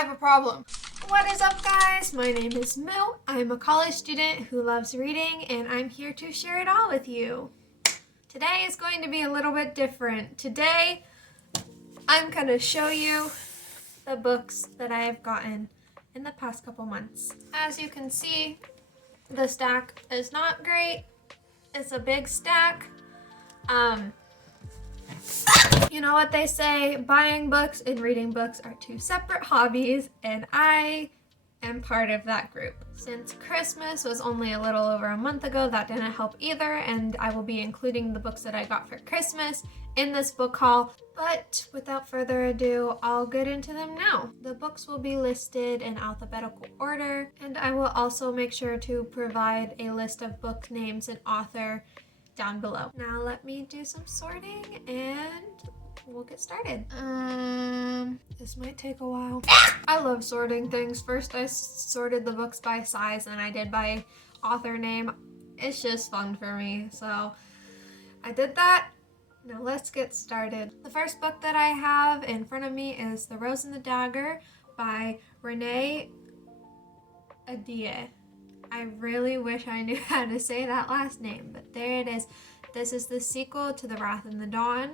have a problem. What is up, guys? My name is Mo. I'm a college student who loves reading, and I'm here to share it all with you. Today is going to be a little bit different. Today, I'm going to show you the books that I have gotten in the past couple months. As you can see, the stack is not great. It's a big stack. You know what they say, buying books and reading books are two separate hobbies, and I am part of that group. Since Christmas was only a little over a month ago, that didn't help either, and I will be including the books that I got for Christmas in this book haul. But without further ado, I'll get into them now. The books will be listed in alphabetical order, and I will also make sure to provide a list of book names and author down below. Now let me do some sorting and we'll get started. This might take a while. I love sorting things. First I sorted the books by size and I did by author name. It's just fun for me. So I did that. Now let's get started. The first book that I have in front of me is The Rose and the Dagger by Renée, Ahdieh. I really wish I knew how to say that last name, but there it is. This is the sequel to The Wrath and the Dawn,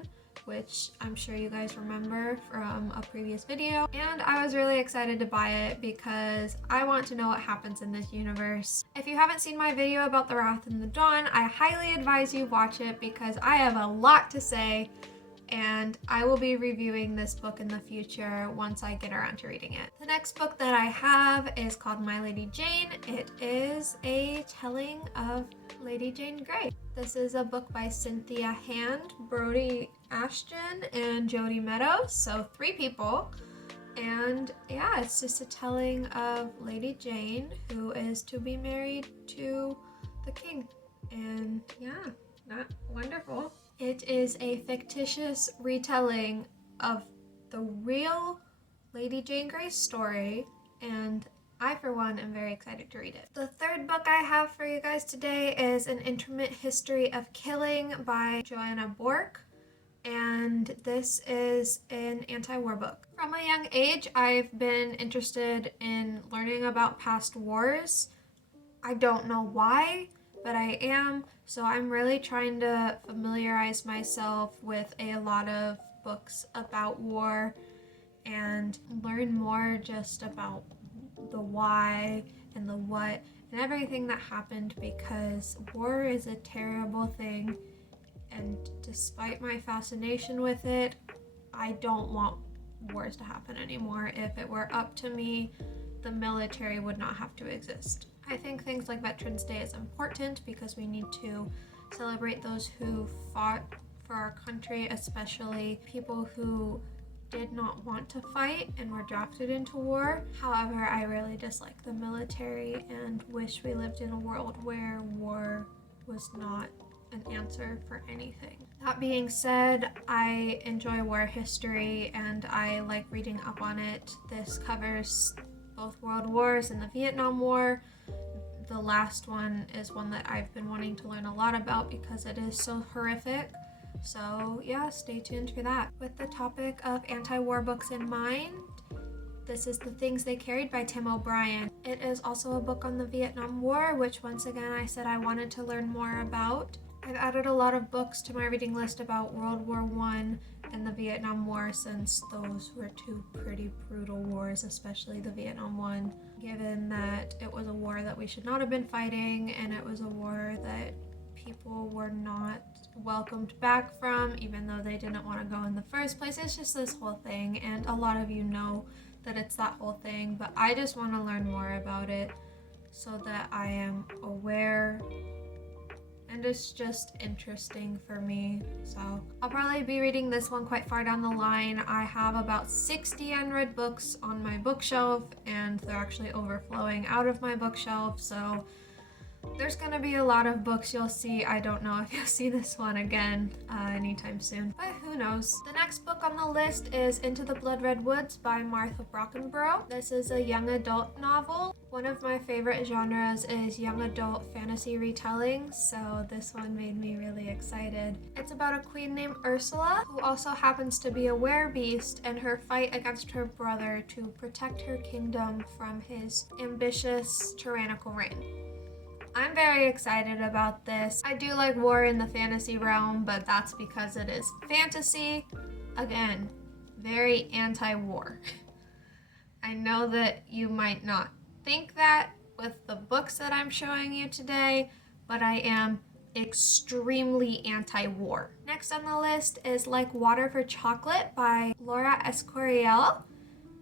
which I'm sure you guys remember from a previous video. And I was really excited to buy it because I want to know what happens in this universe. If you haven't seen my video about The Wrath and the Dawn, I highly advise you watch it because I have a lot to say, and I will be reviewing this book in the future once I get around to reading it. The next book that I have is called My Lady Jane. It is a telling of Lady Jane Grey. This is a book by Cynthia Hand, Brodi, Ashton, and Jodi Meadows, so 3 people. And yeah, it's just a telling of Lady Jane who is to be married to the king. And yeah, not wonderful. It is a fictitious retelling of the real Lady Jane Grey story, and I, for one, am very excited to read it. The third book I have for you guys today is An Intimate History of Killing by Joanna Bourke, and this is an anti-war book. From a young age, I've been interested in learning about past wars. I don't know why, but I am. So I'm really trying to familiarize myself with a lot of books about war and learn more just about the why and the what and everything that happened, because war is a terrible thing, and despite my fascination with it, I don't want wars to happen anymore. If it were up to me, the military would not have to exist. I think things like Veterans Day is important because we need to celebrate those who fought for our country, especially people who did not want to fight and were drafted into war. However, I really dislike the military and wish we lived in a world where war was not an answer for anything. That being said, I enjoy war history and I like reading up on it. This covers both world wars and the Vietnam War. The last one is one that I've been wanting to learn a lot about because it is so horrific. So yeah, stay tuned for that. With the topic of anti-war books in mind, this is The Things They Carried by Tim O'Brien. It is also a book on the Vietnam War, which once again I said I wanted to learn more about. I've added a lot of books to my reading list about World War I and the Vietnam War, since those were 2 pretty brutal wars, especially the Vietnam one, given that it was a war that we should not have been fighting, and it was a war that people were not welcomed back from, even though they didn't want to go in the first place. It's just this whole thing, and a lot of you know that it's that whole thing, but I just want to learn more about it so that I am aware, and it's just interesting for me. So I'll probably be reading this one quite far down the line. I have about 60 unread books on my bookshelf, and they're actually overflowing out of my bookshelf, so there's gonna be a lot of books you'll see. I don't know if you'll see this one again anytime soon, but who knows. The next book on the list is Into the Bloodred Woods by Brockenbrough. This is a young adult novel. One of my favorite genres is young adult fantasy retelling, so this one made me really excited. It's about a queen named Ursula, who also happens to be a werebeast, and her fight against her brother to protect her kingdom from his ambitious, tyrannical reign. I'm very excited about this. I do like war in the fantasy realm, but that's because it is fantasy. Again, very anti-war. I know that you might not think that with the books that I'm showing you today, but I am extremely anti-war. Next on the list is Like Water for Chocolate by Laura Esquivel.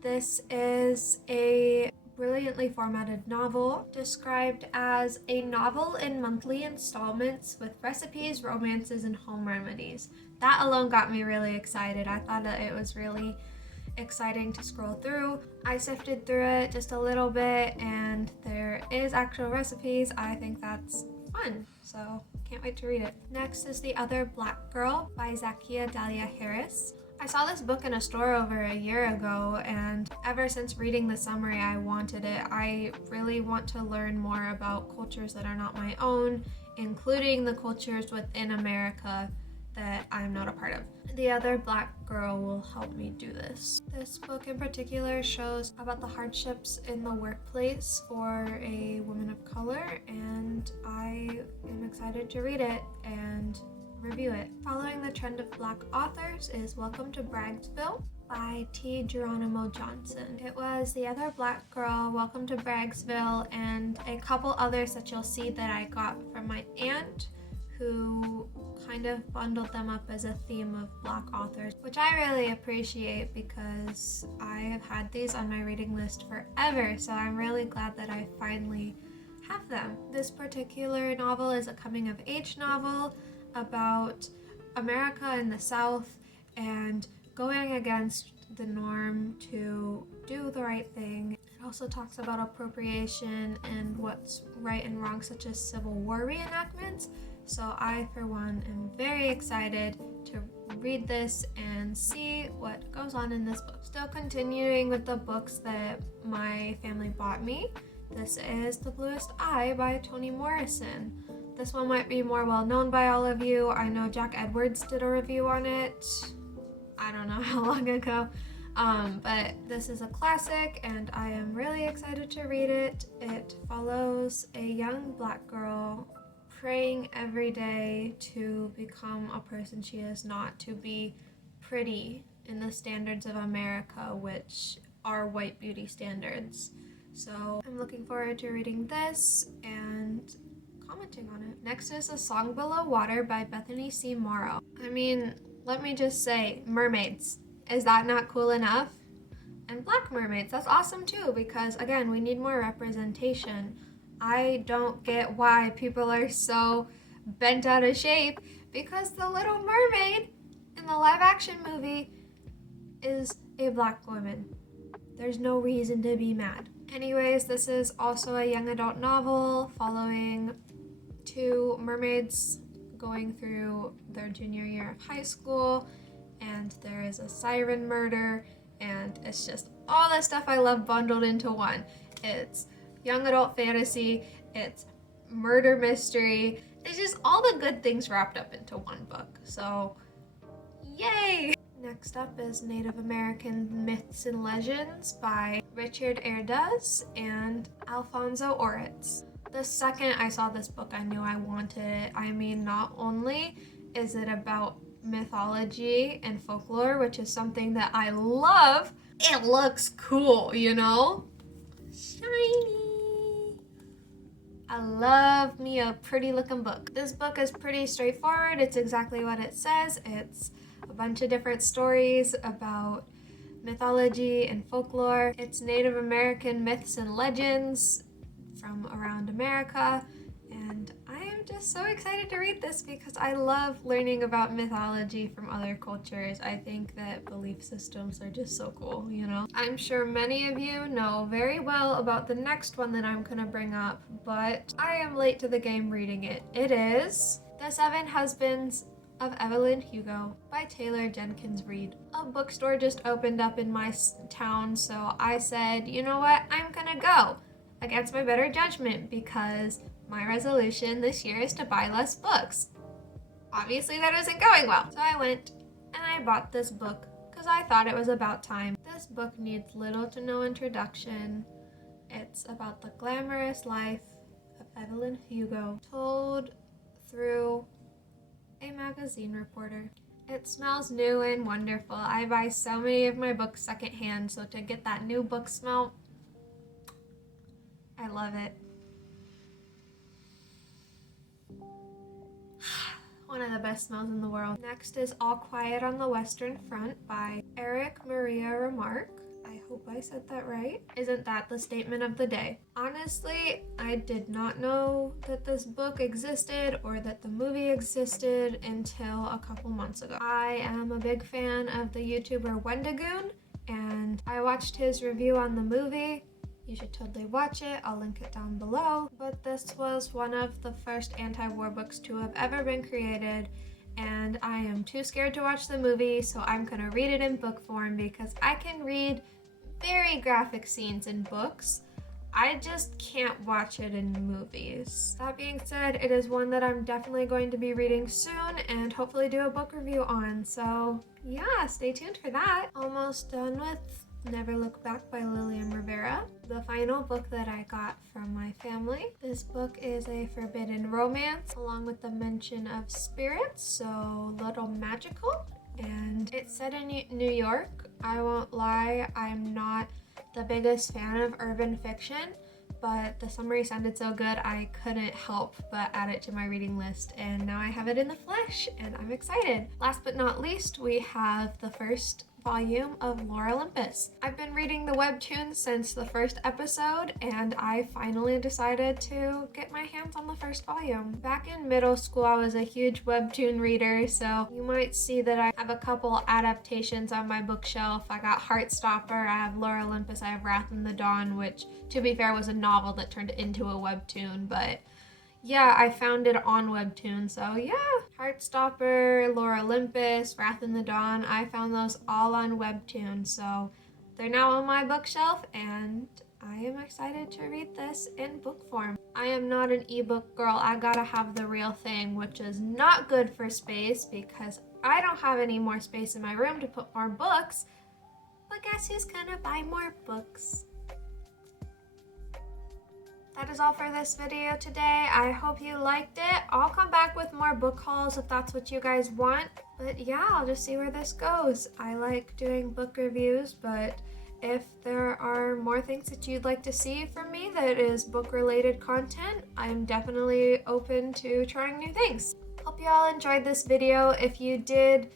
This is a brilliantly formatted novel described as a novel in monthly installments with recipes, romances, and home remedies. That alone got me really excited. I thought that it was really exciting to scroll through. I sifted through it just a little bit and there is actual recipes. I think that's fun, so can't wait to read it. Next is The Other Black Girl by Zakiya Harris. I saw this book in a store over a year ago, and ever since reading the summary I wanted it. I really want to learn more about cultures that are not my own, including the cultures within America that I'm not a part of. The Other Black Girl will help me do this. This book in particular shows about the hardships in the workplace for a woman of color, and I am excited to read it and review it. Following the trend of Black authors is Welcome to Braggsville by T. Geronimo Johnson. It was The Other Black Girl, Welcome to Braggsville, and a couple others that you'll see that I got from my aunt, who kind of bundled them up as a theme of Black authors, which I really appreciate because I have had these on my reading list forever, so I'm really glad that I finally have them. This particular novel is a coming of age novel about America in the South and going against the norm to do the right thing. It also talks about appropriation and what's right and wrong, such as Civil War reenactments. So I, for one, am very excited to read this and see what goes on in this book. Still continuing with the books that my family bought me, this is The Bluest Eye by Toni Morrison. This one might be more well known by all of you. I know Jack Edwards did a review on it, I don't know how long ago, but this is a classic and I am really excited to read it. It follows a young Black girl praying every day to become a person she is not, to be pretty in the standards of America, which are white beauty standards. So I'm looking forward to reading this and commenting on it. Next is A Song Below Water by Bethany C. Morrow. I mean, let me just say, mermaids. Is that not cool enough? And black mermaids, that's awesome too, because again, we need more representation. I don't get why people are so bent out of shape because the Little Mermaid in the live action movie is a black woman. There's no reason to be mad. Anyways, this is also a young adult novel following two mermaids going through their junior year of high school, and there is a siren murder, and it's just all the stuff I love bundled into one. It's young adult fantasy, it's murder mystery, it's just all the good things wrapped up into one book, so yay! Next up is Native American Myths and Legends by Richard Erdoes and Alfonso Ortiz. The second I saw this book, I knew I wanted it. I mean, not only is it about mythology and folklore, which is something that I love, it looks cool, you know? Shiny! I love me a pretty looking book. This book is pretty straightforward. It's exactly what it says. It's a bunch of different stories about mythology and folklore. It's Native American myths and legends from around America, and I am just so excited to read this because I love learning about mythology from other cultures. I think that belief systems are just so cool, you know? I'm sure many of you know very well about the next one that I'm gonna bring up, but I am late to the game reading it. It is The Seven Husbands of Evelyn Hugo by Taylor Jenkins Reid. A bookstore just opened up in my town, so I said, you know what, I'm gonna go. against my better judgment because my resolution this year is to buy less books. Obviously that isn't going well. So I went and I bought this book because I thought it was about time. This book needs little to no introduction. It's about the glamorous life of Evelyn Hugo, told through a magazine reporter. It smells new and wonderful. I buy so many of my books secondhand, so to get that new book smell, I love it. One of the best smells in the world. Next is All Quiet on the Western Front by Erich Maria Remarque. I hope I said that right. Isn't that the statement of the day? Honestly, I did not know that this book existed or that the movie existed until a couple months ago. I am a big fan of the YouTuber Wendigoon, and I watched his review on the movie. You should totally watch it. I'll link it down below. But this was one of the first anti-war books to have ever been created, and I am too scared to watch the movie, so I'm gonna read it in book form because I can read very graphic scenes in books. I just can't watch it in movies. That being said, it is one that I'm definitely going to be reading soon and hopefully do a book review on. So yeah, stay tuned for that. Almost done with Never Look Back by Lilliam Rivera, the final book that I got from my family. This book is a forbidden romance along with the mention of spirits, so a little magical, and it's set in New York. I won't lie, I'm not the biggest fan of urban fiction, but the summary sounded so good I couldn't help but add it to my reading list, and now I have it in the flesh and I'm excited. Last but not least, we have the first volume of Lore Olympus. I've been reading the webtoon since the first episode, and I finally decided to get my hands on the first volume. Back in middle school, I was a huge webtoon reader, so you might see that I have a couple adaptations on my bookshelf. I got Heartstopper, I have Lore Olympus, I have Wrath in the Dawn, which, to be fair, was a novel that turned into a webtoon, but yeah, I found it on Webtoon, so yeah. Heartstopper, Lore Olympus, Wrath in the Dawn, I found those all on Webtoon, so they're now on my bookshelf, and I am excited to read this in book form. I am not an ebook girl, I gotta have the real thing, which is not good for space because I don't have any more space in my room to put more books, but guess who's gonna buy more books? That is all for this video today. I hope you liked it. I'll come back with more book hauls if that's what you guys want. But yeah, I'll just see where this goes. I like doing book reviews, but if there are more things that you'd like to see from me that is book-related content, I'm definitely open to trying new things. Hope you all enjoyed this video. If you did,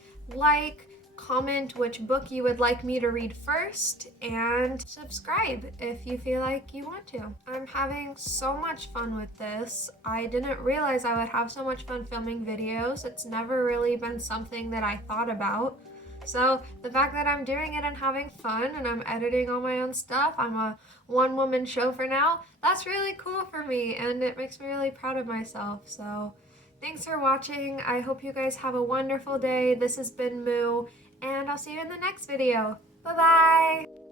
comment which book you would like me to read first, and subscribe if you feel like you want to. I'm having so much fun with this. I didn't realize I would have so much fun filming videos. It's never really been something that I thought about. So the fact that I'm doing it and having fun and I'm editing all my own stuff, I'm a one-woman show for now, that's really cool for me and it makes me really proud of myself. So thanks for watching. I hope you guys have a wonderful day. This has been Moo, and I'll see you in the next video. Bye-bye!